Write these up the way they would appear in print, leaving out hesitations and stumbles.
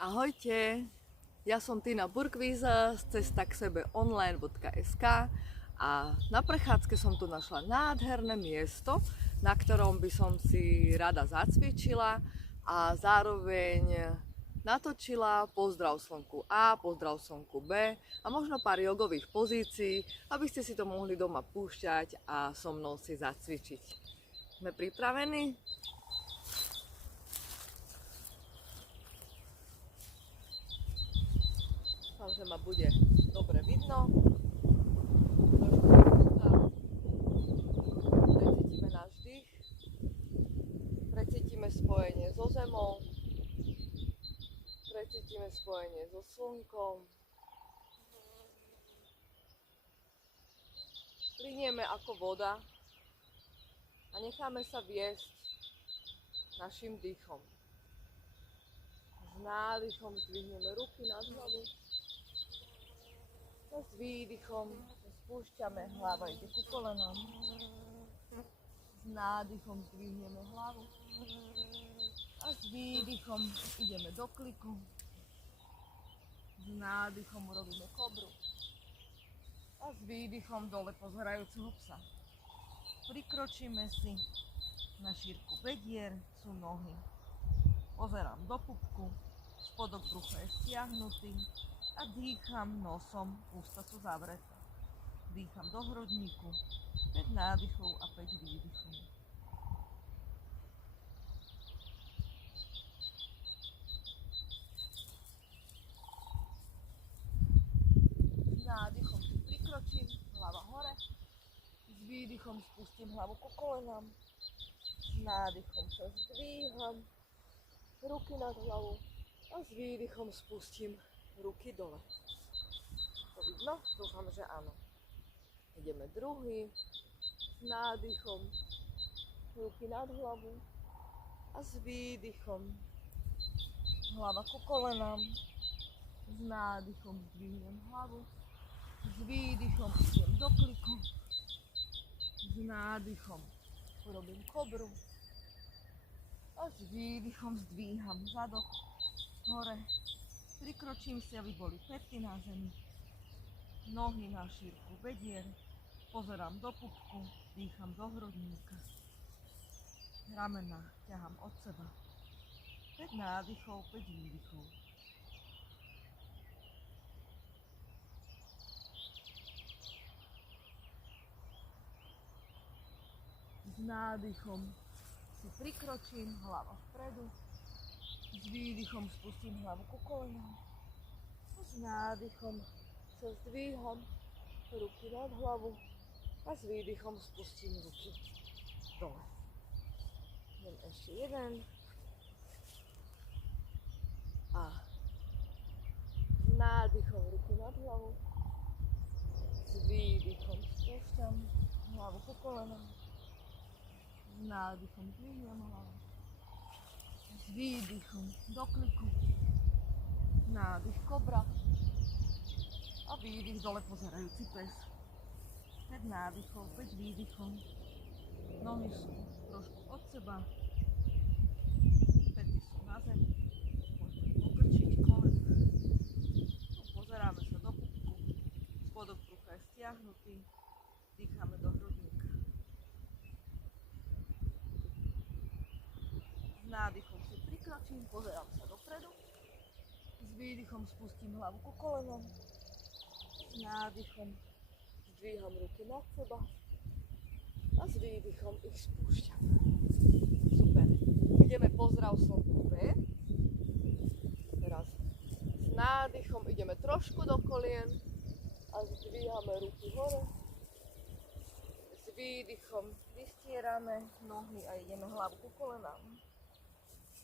Ahojte, ja som Tina Burkvíza z cestaksebe.online.sk a na prechádzke som tu našla nádherné miesto, na ktorom by som si rada zacvičila a zároveň natočila pozdrav slnku A, pozdrav slnku B a možno pár jogových pozícií, aby ste si to mohli doma púšťať a so mnou si zacvičiť. Sme pripravení? Dúfam, že ma bude dobre vidno. Precítime náš dých. Precítime spojenie so zemou. Precítime spojenie so slnkom. Plynieme ako voda a necháme sa viesť našim dýchom. S nádychom zdvihneme ruky nad hlavu. A s výdychom spúšťame, hlava ide ku kolenám. S nádychom zdvihneme hlavu. A s výdychom ideme do kliku. S nádychom urobíme kobru. A s výdychom dole pozerajúceho psa. Prikročíme si. Na šírku bedier sú nohy. Pozerám do pupku. Spodok brucha je stiahnutý. A dýcham nosom, ústa sú zavreté. Dýcham do hrudníku, 5 nádychov a 5 výdychov. S nádychom si prikročím, hlava hore. S výdychom spustím hlavu ku kolenám. S nádychom sa zdvíham, ruky nad hlavu. A s výdychom spustím ruky dole. To vidno? Dúfam, že áno. Ideme druhý. S nádychom ruky nad hlavu a s výdychom hlava ku kolenám. S nádychom zdvihnem hlavu. S výdychom idem do kliku. S nádychom urobím kobru. A s výdychom zdvíham zadok hore. Prikročím si, aby boli pätky na zemi, nohy na šírku bedier, pozerám do pupku, dýcham do hrudníka, ramena ťahám od seba, 5 nádychov, 5 výdychov. S nádychom si prikročím, hlava vpredu. S výdychom spustím hlavu ku kolenám. S nádychom sa zdvíham, ruky nad hlavu a s výdychom spustím ruky dole. Idem ešte jeden. A s nádychom ruky nad hlavu. S výdychom spúšťam hlavu ku kolenám. S nádychom zdvihnem hlavu. S výdychom do kliku, nádych kobra a výdych dole pozerajúci pes. 5 nádychov, 5 výdychov, nohy sú trošku od seba, päty sú na zemi, môžeme pokrčiť kolena. Pozeráme sa do pupku, spodok brucha je stiahnutý, dýchame do hrudníka. S nádychom si prikročím, pozerám sa dopredu. S výdychom spustím hlavu ku kolenom. S nádychom zdvíham ruky nad seba. A s výdychom ich spúšťam. Super. Ideme pozdrav slnku B. Teraz s nádychom ideme trošku do kolien a zdvíhame ruky hore. S výdychom vystierame nohy a ideme hlavu ku kolenám.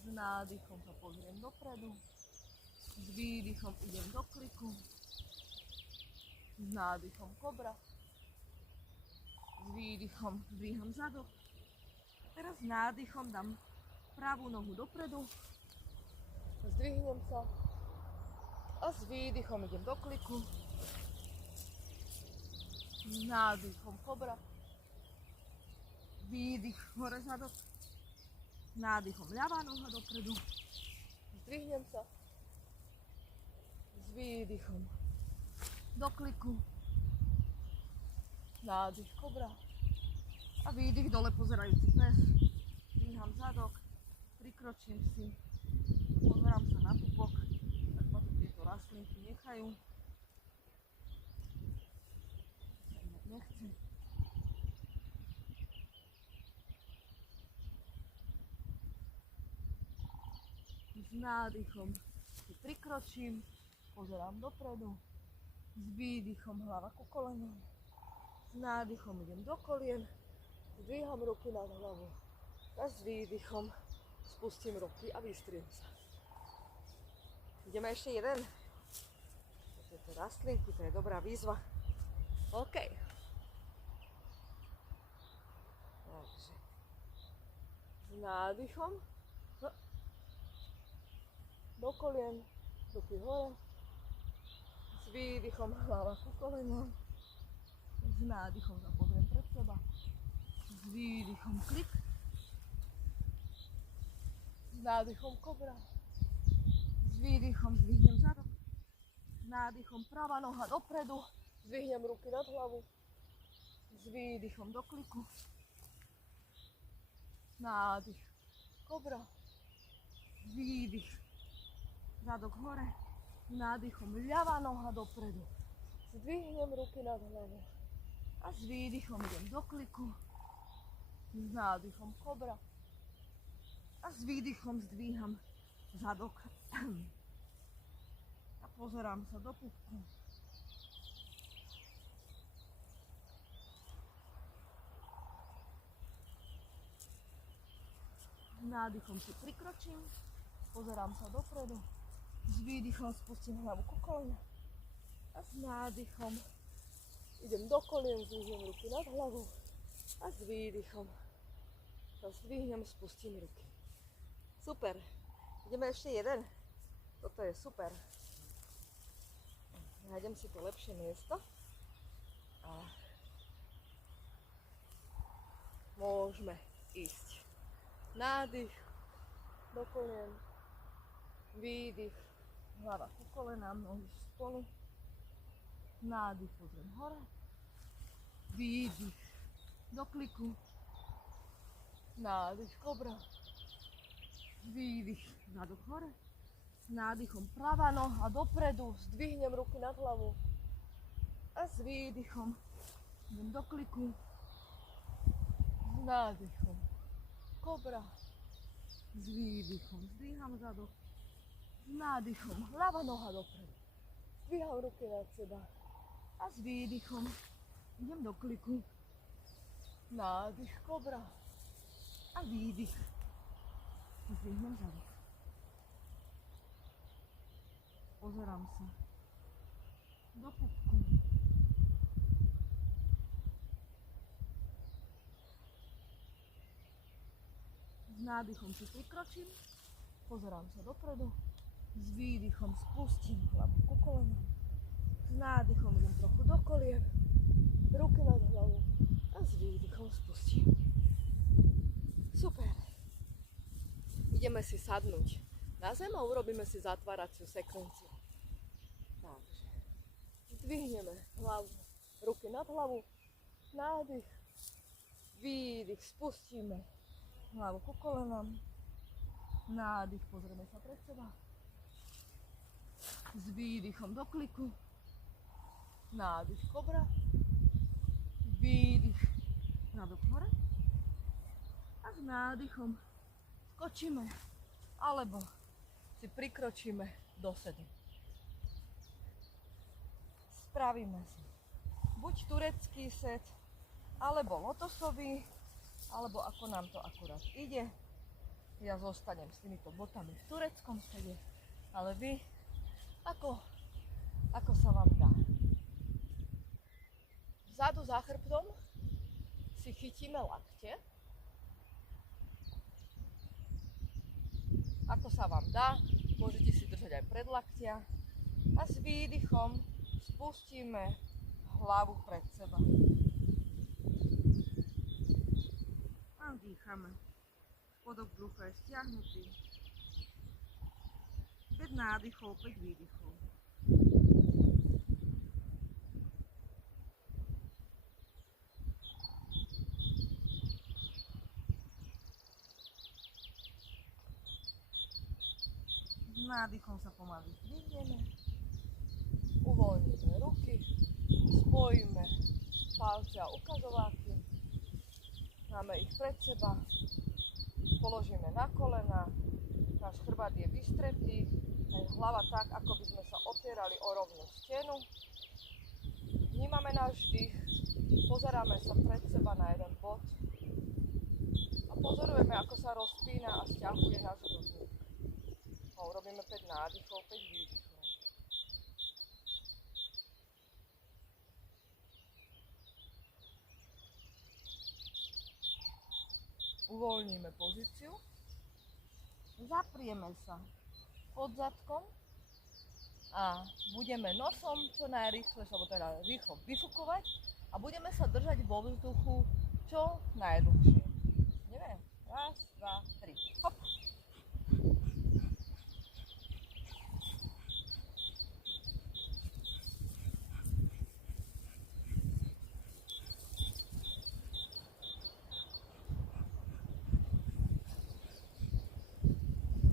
S nádychom sa pozriem dopredu, s výdychom idem do kliku, s nádychom kobra, s výdychom zdvíham zadok. Teraz s nádychom dám pravú nohu dopredu, zdvihnem sa a s výdychom idem do kliku, s nádychom kobra, výdych hore zadok. Nádychom ľavá noha dopredu, zdvihnem sa výdychom do kliku, nádych, kobra a výdych, dole pozerajúci pes, dvíham zadok, prikročím si, pozerám sa na pupok, tak ma tu tieto rastlinky nechajú, nechce. S nádychom si prikročím, pozerám dopredu, s výdychom hlava ku kolenom, s nádychom idem do kolien, zdvíham ruky nad hlavu a s výdychom spustím ruky a vystriem sa. Ideme ešte jeden. Tieto rastlinky, to je dobrá výzva. OK. Takže s nádychom do kolien, ruky hore, s výdychom hlava ku kolenom, s nádychom sa pozriem pred seba, s výdychom klik, s nádychom kobra, s výdychom zdvihnem zadok, s nádychom pravá noha dopredu, zdvihnem ruky nad hlavu, s výdychom do kliku, nádych, kobra, výdych, zadok hore, nádychom ľavá noha dopredu, zdvihnem ruky nad hlavu a s výdychom idem do kliku, s nádychom kobra a s výdychom zdvíham zadok a pozerám sa do pupku. S nádychom si prikročím, pozerám sa dopredu, s výdychom spustím hlavu ku kolene a s nádychom idem do kolien, zdvihnem ruky nad hlavu a s výdychom sa zdvihnem, spustím ruky. Super. Ideme ešte jeden. Toto je super. Nájdem si to lepšie miesto a môžeme ísť. Nádych do kolien, výdych, hlava ku kolenám, nohy spolu, nádych, pozriem hore, výdych do kliku, nádych, kobra, výdych, zadok hore, s nádychom pravá noha dopredu, zdvihnem ruky nad hlavu a s výdychom idem do kliku, s nádychom kobra, s výdychom zdvíham zadok, s nádychom ľavá noha dopredu, zdvíham ruky nad seba a s výdychom idem do kliku, nádych, kobra a výdych, zdvihnem zadok. Pozerám sa do pupku. S nádychom si prikročím, pozerám sa dopredu, s výdychom spustím hlavu ku kolenom, s nádychom idem trochu do kolien, ruky nad hlavu a s výdychom spustím. Super. Ideme si sadnúť na zem a urobíme si zatváraciu sekvenciu. Takže zdvihneme hlavu, ruky nad hlavu, nádych, výdych, spustíme hlavu ku kolenám, nádych, pozrieme sa pred seba, s výdychom do kliku, nádych, kobra, výdych, zadok hore a s nádychom skočíme alebo si prikročíme do sedy. Spravíme si buď turecký set, alebo lotosový, alebo ako nám to akurát ide. Ja zostanem s týmito botami v tureckom sede, ale vy, ako sa vám dá. Vzadu za chrbtom si chytíme lakte, ako sa vám dá, môžete si držať aj predlaktia a s výdychom spustíme hlavu pred seba. A dýchame. Spodok brucha je stiahnutý. 5 nádychov, 5 výdychov. Nádychom sa pomaly zdvihneme, uvoľníme ruky, spojíme palce a ukazováky, máme ich pred seba, položíme na kolena, náš chrbát je vystretý, aj hlava tak, ako by sme sa opierali o rovnú stenu. Vnímame náš dých, pozeráme sa pred seba na jeden bod a pozorujeme, ako sa rozpína a sťahuje náš hrudník. A urobíme 5 nádychov, 5 výdychov. Uvoľníme pozíciu, zaprieme sa pod zadkom a budeme nosom čo najrýchlejšie, alebo teda rýchlo vyfukovať a budeme sa držať vo vzduchu čo najdlhšie. Ideme? Raz, dva, tri. Hop.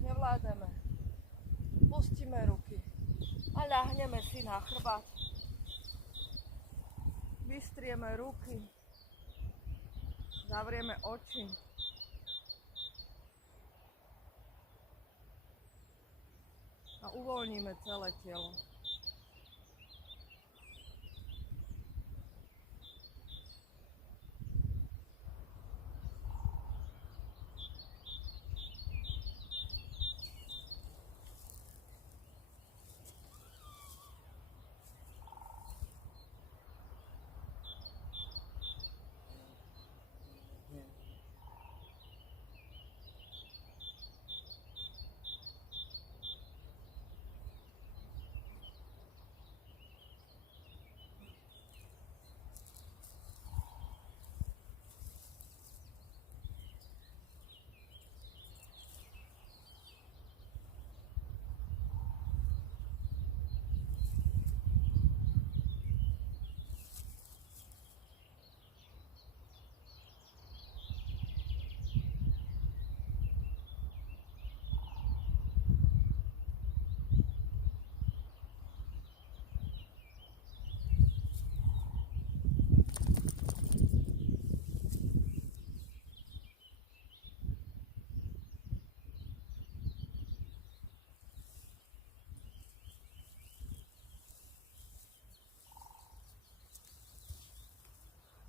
Nevládame. Pustíme ruky a ľahneme si na chrbát. Vystrieme ruky. Zavrieme oči. A uvoľníme celé telo.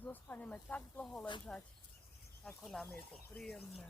Zostaneme tak dlho ležať, ako nám je to príjemné.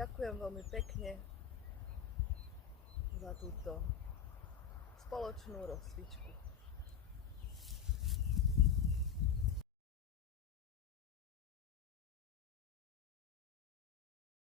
Ďakujem veľmi pekne za túto spoločnú rozcvičku.